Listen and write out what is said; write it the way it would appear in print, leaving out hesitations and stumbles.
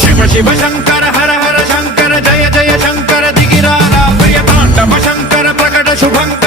शिव शिव शंकर हर हर शंकर जय जय शंकर दिगिरारा प्रिय तांडव शंकर प्रकट शुभंकर